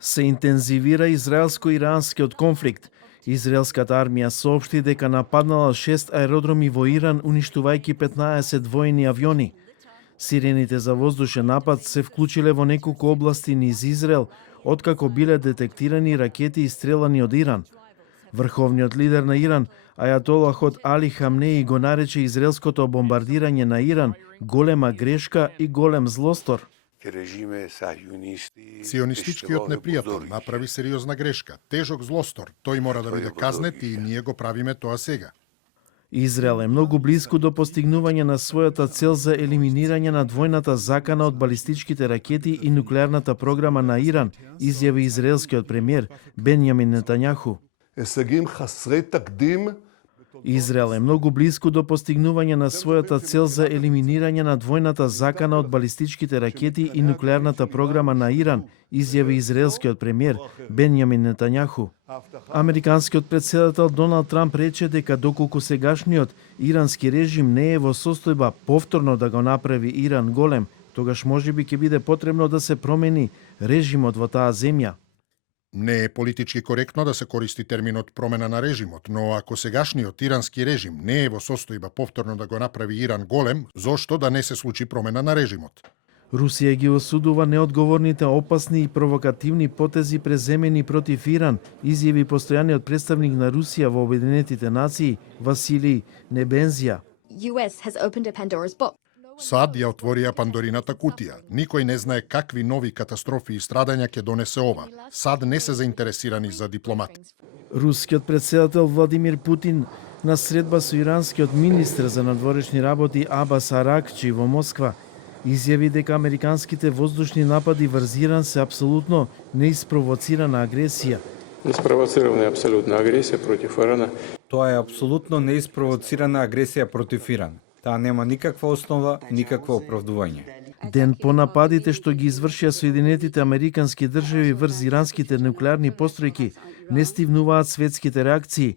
Се интензивира израелско-иранскиот конфликт. Израелската армија соопшти дека нападнала 6 аеродроми во Иран, уништувајќи 15 војни авиони. Сирените за воздушен напад се вклучиле во неколку области низ Израел, откако биле детектирани ракети истрелани од Иран. Врховниот лидер на Иран, ајатолахот Али Хамнеи, го нарече израелското бомбардирање на Иран голема грешка и голем злостор. Сионистичкиот непријател направи сериозна грешка, тежок злостор. Тој мора да биде казнет и ние го правиме тоа сега. Израел е многу близко до постигнување на својата цел за елиминирање на двојната закана од балистичките ракети и нуклеарната програма на Иран, изјави израелскиот премиер Бенјамин Нетањаху. Израел е многу близко до постигнување на својата цел за елиминирање на двојната закана од балистичките ракети и нуклеарната програма на Иран, изјави израелскиот премиер Бенјамин Нетањаху. Американскиот претседател Доналд Трамп рече дека доколку сегашниот ирански режим не е во состојба повторно да го направи Иран голем, тогаш можеби ќе биде потребно да се промени режимот во таа земја. Не е политички коректно да се користи терминот промена на режимот, но ако сегашниот ирански режим не е во состојба повторно да го направи Иран голем, зошто да не се случи промена на режимот? Русија ги осудува неодговорните, опасни и провокативни потези преземени против Иран, изјави постојаниот представник на Русија во Обединетите нации Василий Небензија. САД ја отворија Пандорината кутија. Никој не знае какви нови катастрофи и страдања ќе донесе ова. САД не се заинтересирани за дипломат. Рускиот претседател Владимир Путин на средба со иранскиот министер за надворешни работи Абас Аракчи во Москва изјави дека американските воздушни напади врз Иран се апсолутно неиспровоцирана агресија. Неспровоцирана апсолутна агресија против Ирана. Тоа е апсолутно неиспровоцирана агресија против Иран. Таа нема никаква основа, никакво оправдување. Ден по нападите што ги извршија Соединетите Американски држави врз иранските нуклеарни постројки, не стивнуваат светските реакции.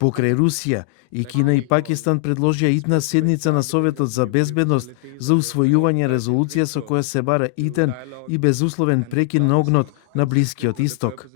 Покрај Русија и Кина и Пакистан предложија итна седница на Советот за безбедност за усвојување резолуција со која се бара итен и безусловен прекин на огнот на Блискиот Исток.